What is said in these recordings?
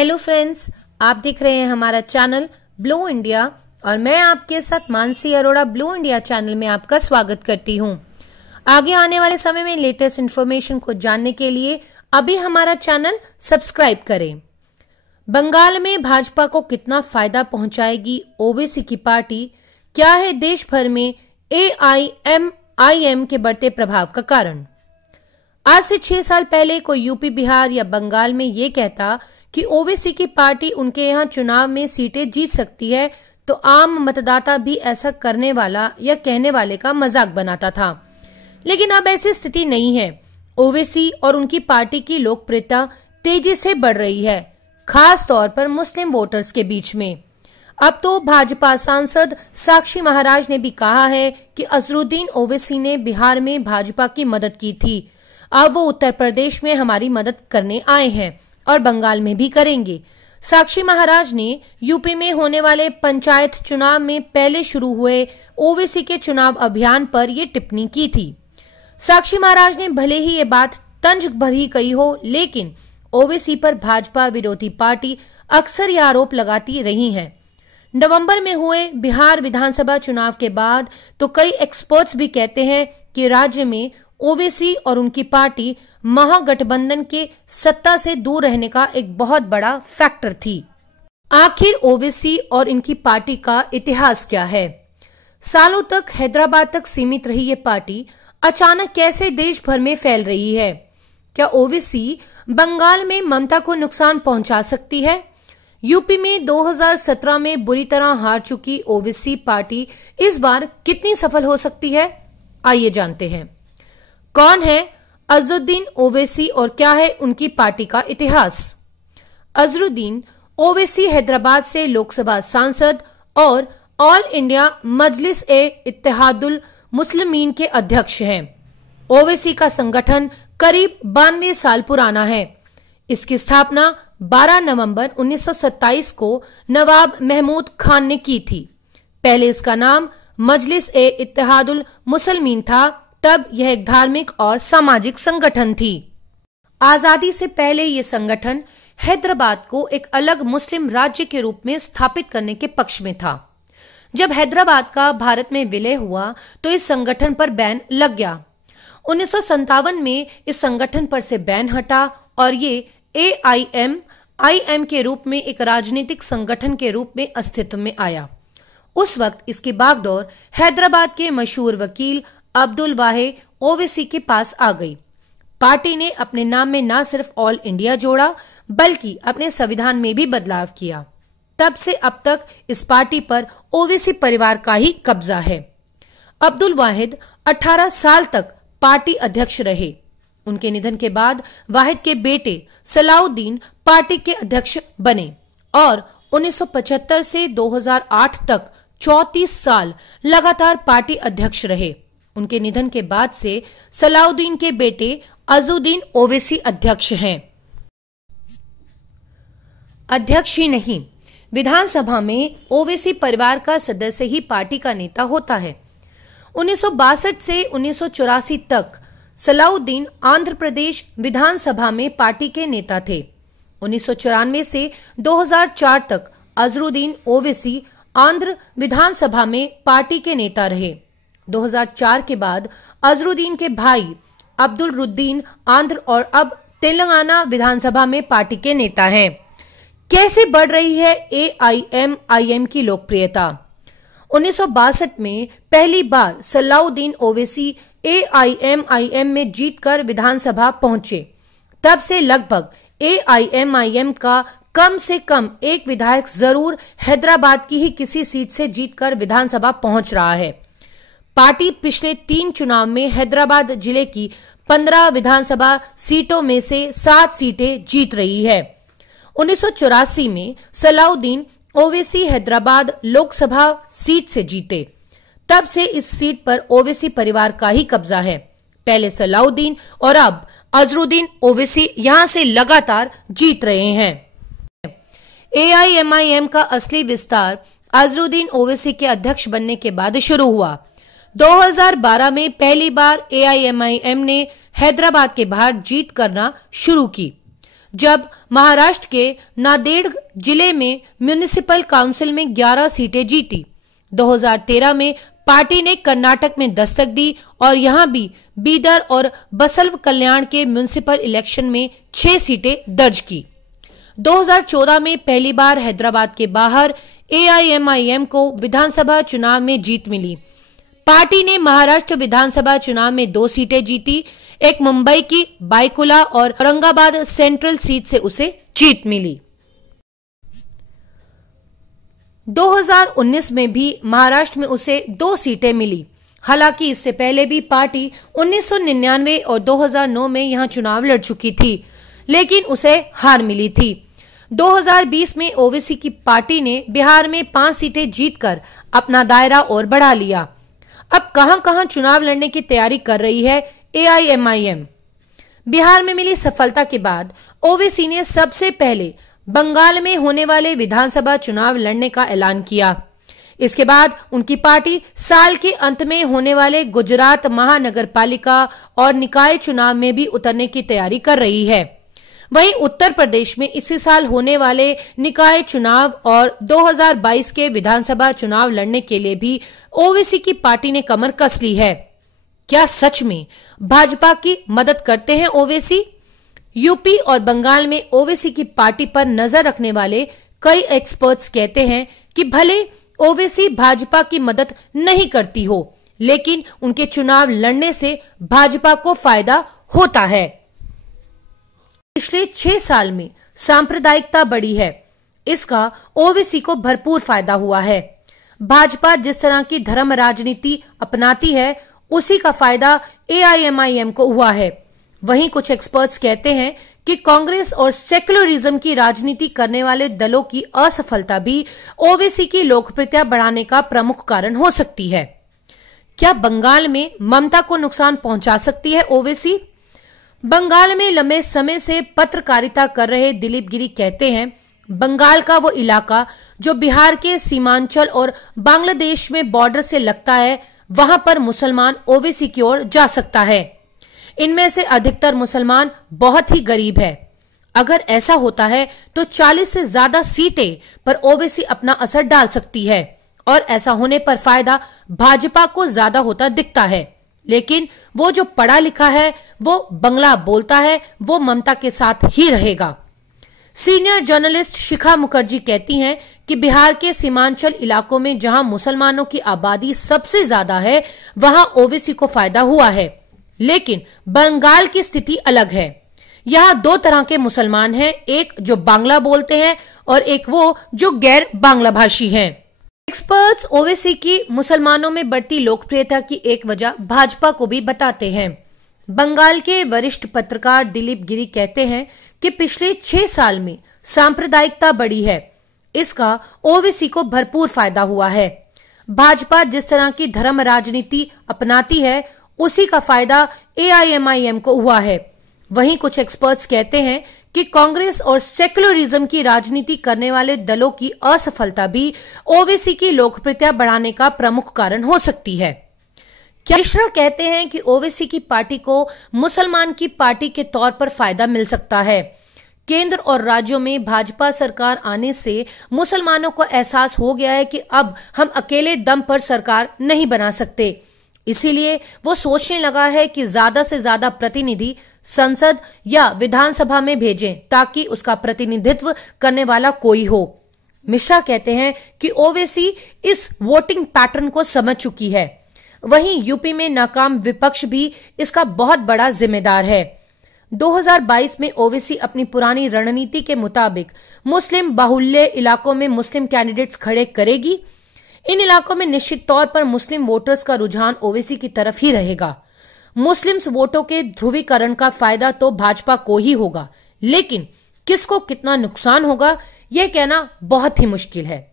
Hello friends, आप देख रहे हैं हमारा चैनल ब्लू इंडिया और मैं आपके साथ Mansi Arora blue India channel में आपका स्वागत करती हूं। आगे आने वाले समय में लेटेस्ट इन्फॉर्मेशन को जानने के लिए अभी हमारा चैनल सब्सक्राइब करें। बंगाल में भाजपा को कितना फायदा पहुंचाएगी ओवैसी की पार्टी? क्या है देश भर में AIMIM के बढ़ते प्रभाव का कारण? आज से 6 साल पहले कोई यूपी, बिहार या बंगाल में ये कहता कि ओवैसी की पार्टी उनके यहाँ चुनाव में सीटें जीत सकती है तो आम मतदाता भी ऐसा करने वाला या कहने वाले का मजाक बनाता था। लेकिन अब ऐसी स्थिति नहीं है। ओवैसी और उनकी पार्टी की लोकप्रियता तेजी से बढ़ रही है, खास तौर पर मुस्लिम वोटर्स के बीच में। अब तो भाजपा सांसद साक्षी महाराज ने भी कहा है कि अजहरुद्दीन ओवैसी ने बिहार में भाजपा की मदद की थी, अब वो उत्तर प्रदेश में हमारी मदद करने आए हैं और बंगाल में भी करेंगे। साक्षी महाराज ने यूपी में होने वाले पंचायत चुनाव में पहले शुरू हुए ओवैसी के चुनाव अभियान पर ये टिप्पणी की थी। साक्षी महाराज ने भले ही ये बात तंज भरी कही हो, लेकिन ओवैसी पर भाजपा विरोधी पार्टी अक्सर यह आरोप लगाती रही है। नवंबर में हुए बिहार विधानसभा चुनाव के बाद तो कई एक्सपर्ट्स भी कहते हैं कि राज्य में ओवैसी और उनकी पार्टी महागठबंधन के सत्ता से दूर रहने का एक बहुत बड़ा फैक्टर थी। आखिर ओवैसी और इनकी पार्टी का इतिहास क्या है? सालों तक हैदराबाद तक सीमित रही ये पार्टी अचानक कैसे देश भर में फैल रही है? क्या ओवैसी बंगाल में ममता को नुकसान पहुंचा सकती है? यूपी में 2017 में बुरी तरह हार चुकी ओवैसी पार्टी इस बार कितनी सफल हो सकती है? आइए जानते हैं। कौन है अजहरुद्दीन ओवैसी और क्या है उनकी पार्टी का इतिहास? अजहरुद्दीन ओवैसी हैदराबाद से लोकसभा सांसद और ऑल इंडिया मजलिस-ए-इत्तेहादुल मुस्लिमीन के अध्यक्ष हैं। ओवैसी का संगठन करीब 92 साल पुराना है। इसकी स्थापना 12 नवंबर 1927 को नवाब महमूद खान ने की थी। पहले इसका नाम मजलिस-ए-इत्तेहादुल मुस्लिमीन था, तब यह एक धार्मिक और सामाजिक संगठन थी। आजादी से पहले यह संगठन हैदराबाद को एक अलग मुस्लिम राज्य के रूप में स्थापित करने के पक्ष में था। जब हैदराबाद का भारत में विलय हुआ तो इस संगठन पर बैन लग गया। 1957 में इस संगठन पर से बैन हटा और ये AIMIM के रूप में एक राजनीतिक संगठन के रूप में अस्तित्व में आया। उस वक्त इसकी बागडोर हैदराबाद के मशहूर वकील अब्दुल वाहिद ओवैसी के पास आ गई। पार्टी ने अपने नाम में न सिर्फ ऑल इंडिया जोड़ा बल्कि अपने संविधान में भी बदलाव किया। तब से अब तक इस पार्टी पर ओवैसी परिवार का ही कब्जा है। अब्दुल वाहिद 18 साल तक पार्टी अध्यक्ष रहे। उनके निधन के बाद वाहिद के बेटे सलाउद्दीन पार्टी के अध्यक्ष बने और 1975 से 2008 तक 34 साल लगातार पार्टी अध्यक्ष रहे। उनके निधन के बाद से सलाउद्दीन के बेटे अजहरुद्दीन ओवैसी अध्यक्ष हैं। अध्यक्ष ही नहीं, विधानसभा में ओवैसी परिवार का सदस्य ही पार्टी का नेता होता है। 1962 से 1984 तक सलाउद्दीन आंध्र प्रदेश विधानसभा में पार्टी के नेता थे। 1994 से 2004 तक अजहरुद्दीन ओवैसी आंध्र विधानसभा में पार्टी के नेता रहे। 2004 के बाद अजहरुद्दीन के भाई अब्दुल-रुद्दीन आंध्र और अब तेलंगाना विधानसभा में पार्टी के नेता हैं। कैसे बढ़ रही है AIMIM की लोकप्रियता? 1962 में पहली बार सलाउद्दीन ओवैसी AIMIM में जीतकर विधानसभा पहुंचे। तब से लगभग AIMIM का कम से कम एक विधायक जरूर हैदराबाद की ही किसी सीट से जीतकर विधानसभा पहुंच रहा है। पार्टी पिछले 3 चुनाव में हैदराबाद जिले की 15 विधानसभा सीटों में से 7 सीटें जीत रही है। 1984 में सलाउद्दीन ओवैसी हैदराबाद लोकसभा सीट से जीते। तब से इस सीट पर ओवैसी परिवार का ही कब्जा है। पहले सलाउद्दीन और अब अजहरुद्दीन ओवैसी यहां से लगातार जीत रहे हैं। AIMIM का असली विस्तार अजहरुद्दीन ओवैसी के अध्यक्ष बनने के बाद शुरू हुआ। 2012 में पहली बार AIMIM ने हैदराबाद के बाहर जीत करना शुरू की। जब महाराष्ट्र के नांदेड़ जिले में म्युनिसिपल काउंसिल में 11 सीटें जीती। 2013 में पार्टी ने कर्नाटक में दस्तक दी और यहां भी बीदर और बसव कल्याण के म्युनिसिपल इलेक्शन में 6 सीटें दर्ज की। 2014 में पहली बार हैदराबाद के बाहर AIMIM को विधानसभा चुनाव में जीत मिली। पार्टी ने महाराष्ट्र विधानसभा चुनाव में 2 सीटें जीती। एक मुंबई की बायकुला और औरंगाबाद सेंट्रल सीट से उसे जीत मिली। 2019 में भी महाराष्ट्र में उसे 2 सीटें मिली। हालांकि इससे पहले भी पार्टी 1999 और 2009 में यहां चुनाव लड़ चुकी थी, लेकिन उसे हार मिली थी। 2020 में ओवैसी की पार्टी ने बिहार में 5 सीटें जीतकर अपना दायरा और बढ़ा लिया। अब कहां-कहां चुनाव लड़ने की तैयारी कर रही है AIMIM। बिहार में मिली सफलता के बाद ओवैसी ने सबसे पहले बंगाल में होने वाले विधानसभा चुनाव लड़ने का ऐलान किया। इसके बाद उनकी पार्टी साल के अंत में होने वाले गुजरात महानगरपालिका और निकाय चुनाव में भी उतरने की तैयारी कर रही है। वहीं उत्तर प्रदेश में इसी साल होने वाले निकाय चुनाव और 2022 के विधानसभा चुनाव लड़ने के लिए भी ओवैसी की पार्टी ने कमर कस ली है। क्या सच में भाजपा की मदद करते हैं ओवैसी? यूपी और बंगाल में ओवैसी की पार्टी पर नजर रखने वाले कई एक्सपर्ट्स कहते हैं कि भले ओवैसी भाजपा की मदद नहीं करती हो, लेकिन उनके चुनाव लड़ने से भाजपा को फायदा होता है। पिछले 6 साल में सांप्रदायिकता बढ़ी है, इसका ओवैसी को भरपूर फायदा हुआ है। भाजपा जिस तरह की धर्म राजनीति अपनाती है, उसी का फायदा AIMIM को हुआ है। वहीं कुछ एक्सपर्ट्स कहते हैं कि कांग्रेस और सेक्युलरिज्म की राजनीति करने वाले दलों की असफलता भी ओवैसी की लोकप्रियता बढ़ाने का प्रमुख कारण हो सकती है। क्या बंगाल में ममता को नुकसान पहुंचा सकती है ओवैसी? बंगाल में लंबे समय से पत्रकारिता कर रहे दिलीप गिरी कहते हैं, बंगाल का वो इलाका जो बिहार के सीमांचल और बांग्लादेश में बॉर्डर से लगता है, वहां पर मुसलमान ओवैसी की ओर जा सकता है। इनमें से अधिकतर मुसलमान बहुत ही गरीब है। अगर ऐसा होता है तो 40 से ज्यादा सीटें पर ओवैसी अपना असर डाल सकती है और ऐसा होने पर फायदा भाजपा को ज्यादा होता दिखता है। लेकिन वो जो पढ़ा लिखा है, वो बंगला बोलता है, वो ममता के साथ ही रहेगा। सीनियर जर्नलिस्ट शिखा मुखर्जी कहती हैं कि बिहार के सीमांचल इलाकों में जहां मुसलमानों की आबादी सबसे ज्यादा है, वहां ओवैसी को फायदा हुआ है। लेकिन बंगाल की स्थिति अलग है। यहाँ 2 तरह के मुसलमान हैं, एक जो बांग्ला बोलते हैं और एक वो जो गैर बांग्ला भाषी हैं। एक्सपर्ट्स ओवैसी की मुसलमानों में बढ़ती लोकप्रियता की एक वजह भाजपा को भी बताते हैं। बंगाल के वरिष्ठ पत्रकार दिलीप गिरी कहते हैं कि पिछले 6 साल में सांप्रदायिकता बढ़ी है, इसका ओवैसी को भरपूर फायदा हुआ है। भाजपा जिस तरह की धर्म राजनीति अपनाती है, उसी का फायदा AIMIM को हुआ है। वहीं कुछ एक्सपर्ट्स कहते हैं कि कांग्रेस और सेक्युलरिज्म की राजनीति करने वाले दलों की असफलता भी ओवैसी की लोकप्रियता बढ़ाने का प्रमुख कारण हो सकती है। क्या मिश्रा कहते हैं कि ओवैसी की पार्टी को मुसलमान की पार्टी के तौर पर फायदा मिल सकता है। केंद्र और राज्यों में भाजपा सरकार आने से मुसलमानों को एहसास हो गया है कि अब हम अकेले दम पर सरकार नहीं बना सकते। इसीलिए वो सोचने लगा है कि ज्यादा से ज्यादा प्रतिनिधि संसद या विधानसभा में भेजें ताकि उसका प्रतिनिधित्व करने वाला कोई हो। मिश्रा कहते हैं कि ओवैसी इस वोटिंग पैटर्न को समझ चुकी है। वहीं यूपी में नाकाम विपक्ष भी इसका बहुत बड़ा जिम्मेदार है। 2022 में ओवैसी अपनी पुरानी रणनीति के मुताबिक मुस्लिम बाहुल्य इलाकों में मुस्लिम कैंडिडेट्स खड़े करेगी। इन इलाकों में निश्चित तौर पर मुस्लिम वोटर्स का रुझान ओवैसी की तरफ ही रहेगा। मुस्लिम्स वोटों के ध्रुवीकरण का फायदा तो भाजपा को ही होगा, लेकिन किसको कितना नुकसान होगा यह कहना बहुत ही मुश्किल है।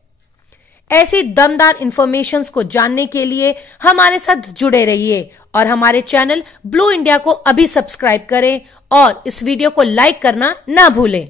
ऐसी दमदार इंफॉर्मेशंस को जानने के लिए हमारे साथ जुड़े रहिए और हमारे चैनल ब्लू इंडिया को अभी सब्सक्राइब करें और इस वीडियो को लाइक करना ना भूलें।